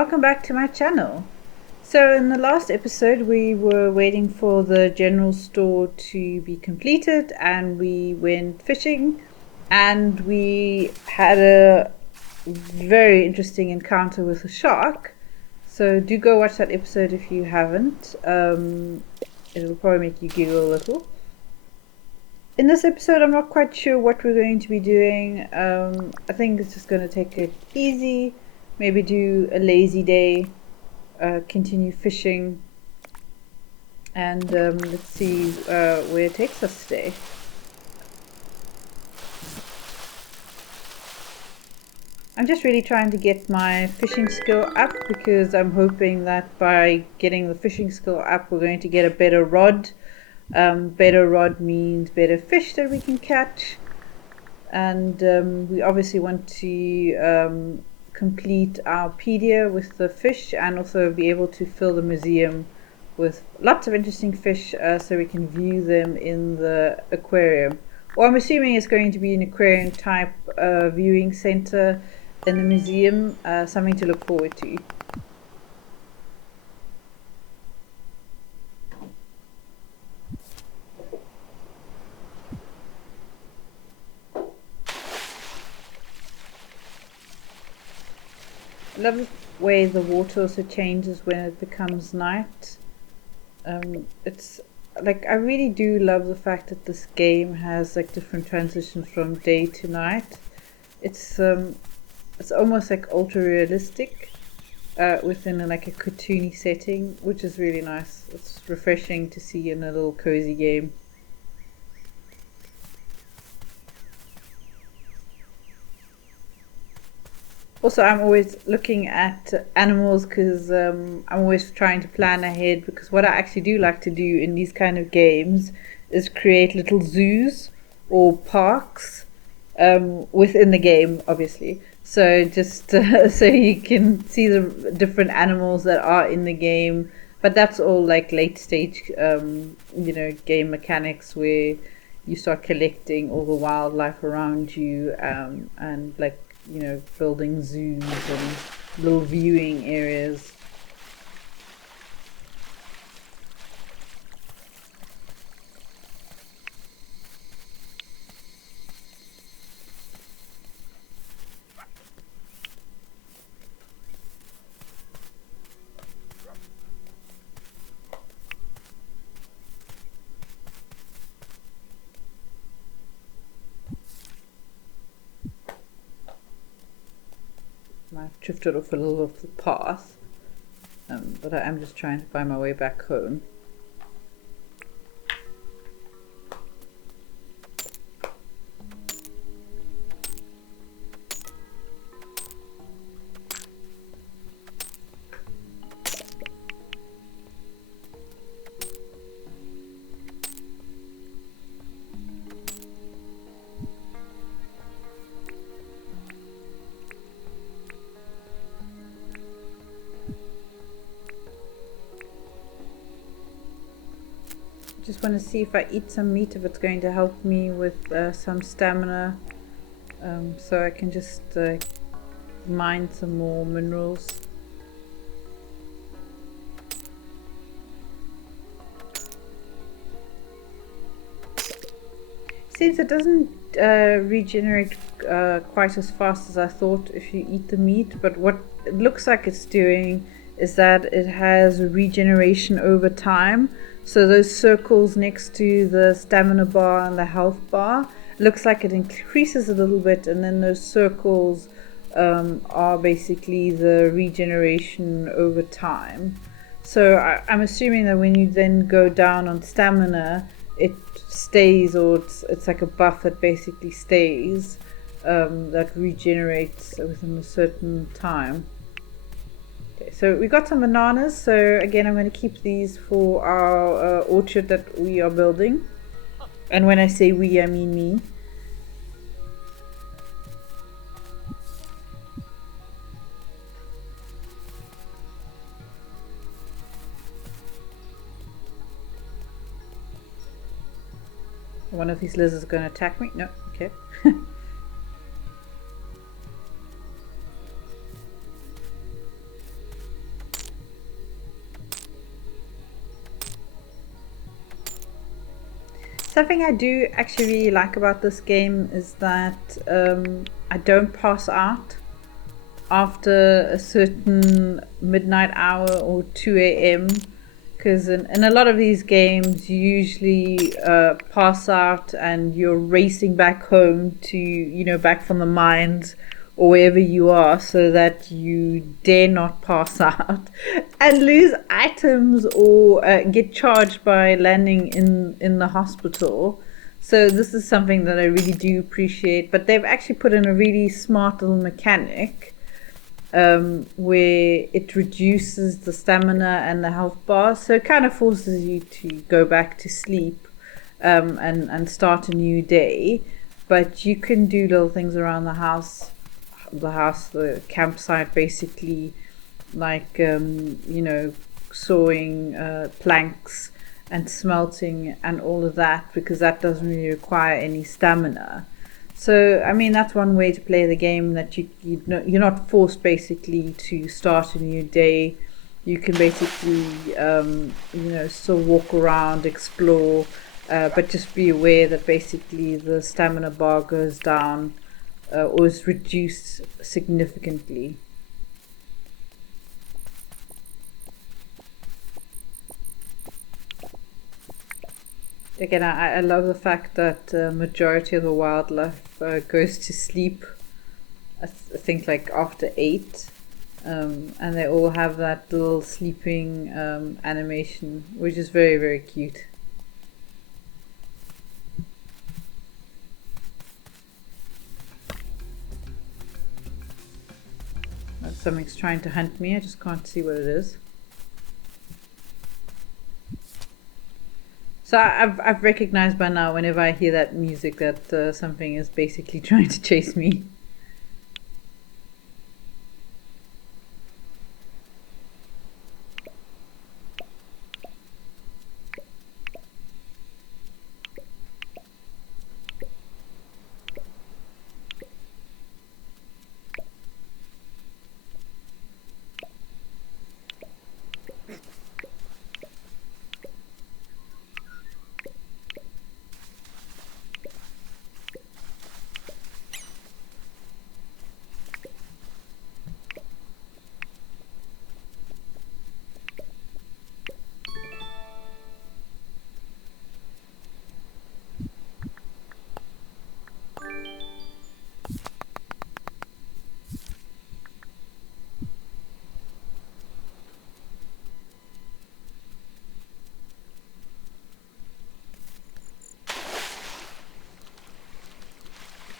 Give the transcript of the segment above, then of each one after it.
Welcome back to my channel. So in the last episode we were waiting for the general store to be completed and we went fishing and we had a very interesting encounter with a shark. So do go watch that episode if you haven't. It'll probably make you giggle a little. In this episode I'm not quite sure what we're going to be doing. I think it's just going to take it easy. Maybe do a lazy day, continue fishing, and let's see where it takes us today. I'm just really trying to get my fishing skill up because I'm hoping that by getting the fishing skill up we're going to get a better rod. Better rod means better fish that we can catch, and we obviously want to complete our pedia with the fish and also be able to fill the museum with lots of interesting fish so we can view them in the aquarium. Well, I'm assuming it's going to be an aquarium type viewing center in the museum, something to look forward to. I love the way the water also changes when it becomes night. It's like I really do love the fact that this game has like different transitions from day to night. It's almost like ultra realistic within like a cartoony setting, which is really nice. It's refreshing to see in a little cozy game. Also, I'm always looking at animals because I'm always trying to plan ahead, because what I actually do like to do in these kind of games is create little zoos or parks within the game, obviously. So just so you can see the different animals that are in the game. But that's all like late stage, game mechanics where you start collecting all the wildlife around you and like building zoos and little viewing areas. I've drifted off a little off the path, but I am just trying to find my way back home. Just want to see if I eat some meat, if it's going to help me with some stamina, so I can just mine some more minerals. Seems it doesn't regenerate quite as fast as I thought if you eat the meat, but what it looks like it's doing is that it has regeneration over time. So those circles next to the stamina bar and the health bar, looks like it increases a little bit, and then those circles are basically the regeneration over time. So I'm assuming that when you then go down on stamina, it stays, or it's like a buff that basically stays, that regenerates within a certain time. Okay, so we got some bananas, so again I'm going to keep these for our orchard that we are building. And when I say we, I mean me. One of these lizards is going to attack me? No, okay. Something I do actually really like about this game is that I don't pass out after a certain midnight hour or 2 a.m. Because in a lot of these games, you usually pass out and you're racing back home to, back from the mines or wherever you are, so that you dare not pass out and lose items or get charged by landing in the hospital. So this is something that I really do appreciate. But they've actually put in a really smart little mechanic where it reduces the stamina and the health bar. So it kind of forces you to go back to sleep and start a new day. But you can do little things around the campsite, basically, like, sawing planks and smelting and all of that, because that doesn't really require any stamina. So, I mean, that's one way to play the game, that you're not forced basically to start a new day. You can basically, still walk around, explore, but just be aware that basically the stamina bar goes down or is reduced significantly. Again, I love the fact that majority of the wildlife goes to sleep. I think like after 8, and they all have that little sleeping animation, which is very, very cute. Something's trying to hunt me. I just can't see what it is. So I've recognized by now, whenever I hear that music, that something is basically trying to chase me.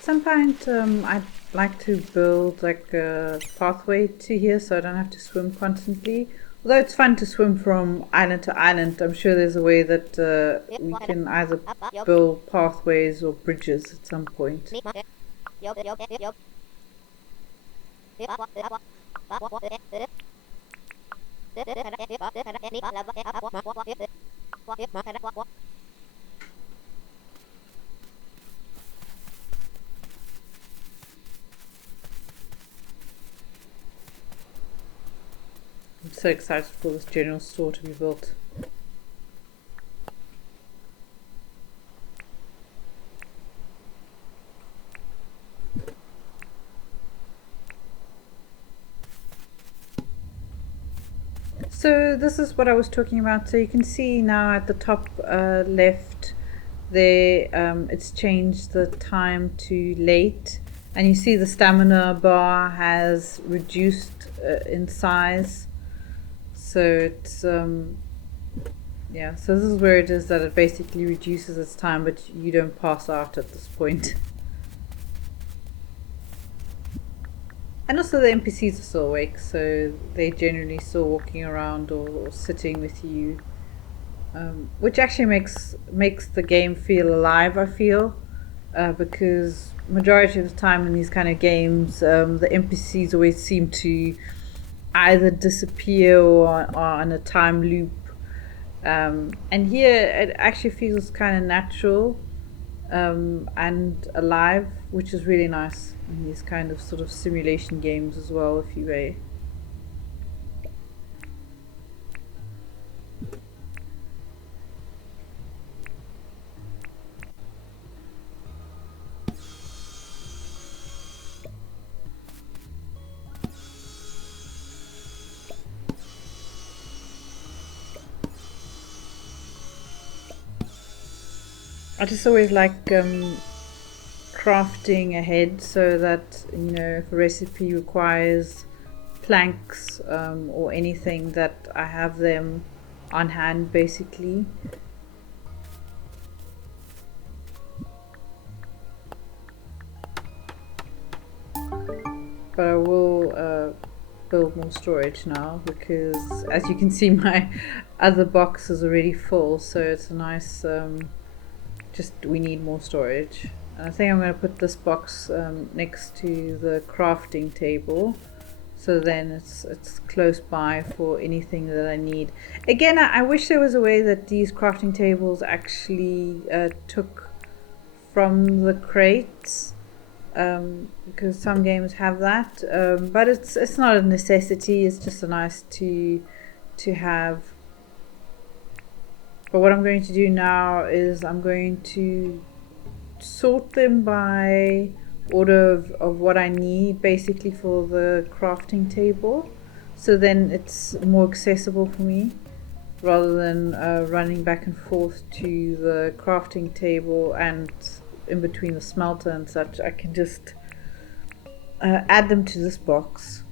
At some point, I'd like to build like a pathway to here, so I don't have to swim constantly. Although it's fun to swim from island to island, I'm sure there's a way that we can either build pathways or bridges at some point. I'm so excited for this general store to be built. So this is what I was talking about. So you can see now at the top left there, it's changed the time to late, and you see the stamina bar has reduced in size. So it's yeah, so this is where it is that it basically reduces its time, but you don't pass out at this point. And also the NPCs are still awake, so they're generally still walking around or sitting with you, which actually makes the game feel alive, I feel, because majority of the time in these kind of games, the NPCs always seem to either disappear or are on a time loop. And here it actually feels kind of natural and alive, which is really nice in these kind of sort of simulation games as well, if you may. I just always like crafting ahead so that, you know, if a recipe requires planks or anything, that I have them on hand basically. But I will build more storage now because, as you can see, my other box is already full, so it's a nice just we need more storage. And I think I'm going to put this box next to the crafting table, so then it's close by for anything that I need. Again, I wish there was a way that these crafting tables actually took from the crates, because some games have that, but it's not a necessity. It's just a nice to have. But what I'm going to do now is I'm going to sort them by order of what I need basically for the crafting table, so then it's more accessible for me rather than running back and forth to the crafting table and in between the smelter and such. I can just add them to this box.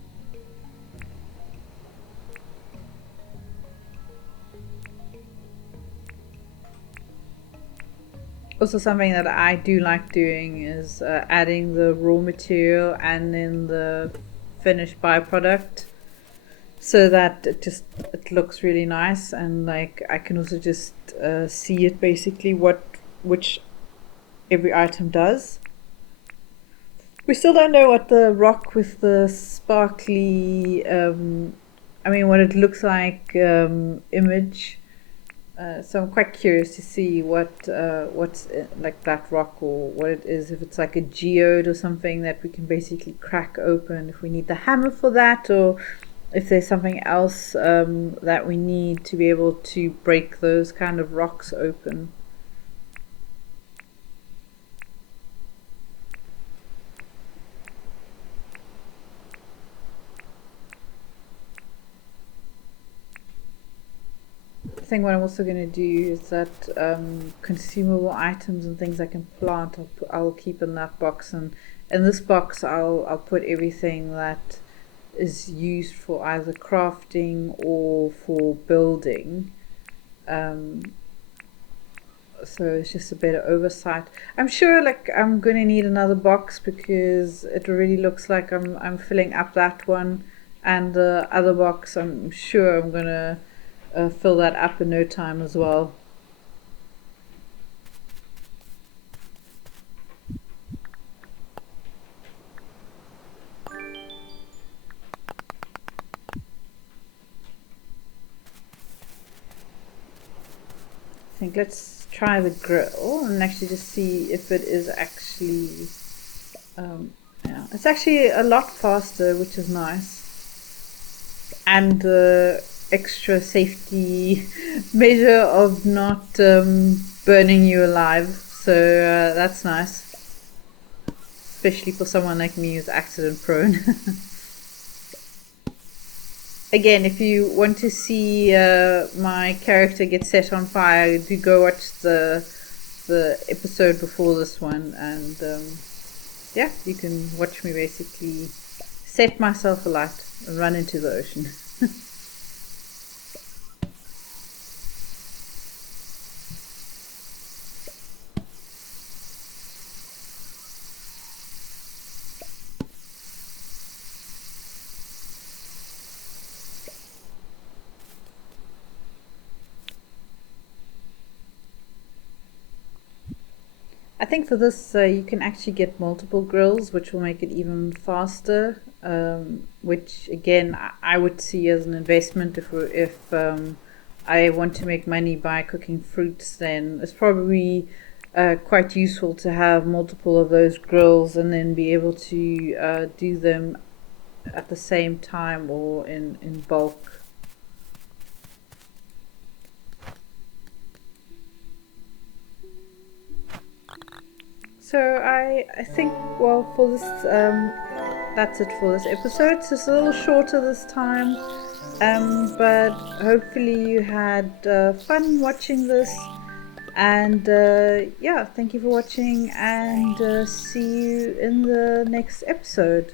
Also, something that I do like doing is adding the raw material and then the finished byproduct, so that it looks really nice, and like I can also just see it basically which every item does. We still don't know what the rock with the sparkly what it looks like image. So I'm quite curious to see what's like that rock, or what it is, if it's like a geode or something that we can basically crack open if we need the hammer for that, or if there's something else that we need to be able to break those kind of rocks open. I think what I'm also going to do is that consumable items and things I can plant, I'll keep in that box, and in this box I'll put everything that is used for either crafting or for building. So it's just a better oversight. I'm sure like I'm going to need another box because it already looks like I'm filling up that one, and the other box I'm sure I'm going to fill that up in no time as well. I think let's try the grill and actually just see if it is actually yeah, it's actually a lot faster, which is nice, and the extra safety measure of not burning you alive, so that's nice, especially for someone like me who's accident prone. Again, if you want to see my character get set on fire, do go watch the episode before this one, and yeah, you can watch me basically set myself alight and run into the ocean. I think for this you can actually get multiple grills, which will make it even faster. Which again I would see as an investment. If I want to make money by cooking fruits, then it's probably quite useful to have multiple of those grills and then be able to do them at the same time or in bulk. So I think, well, for this that's it for this episode. So it's a little shorter this time, but hopefully you had fun watching this. And yeah, thank you for watching, and see you in the next episode.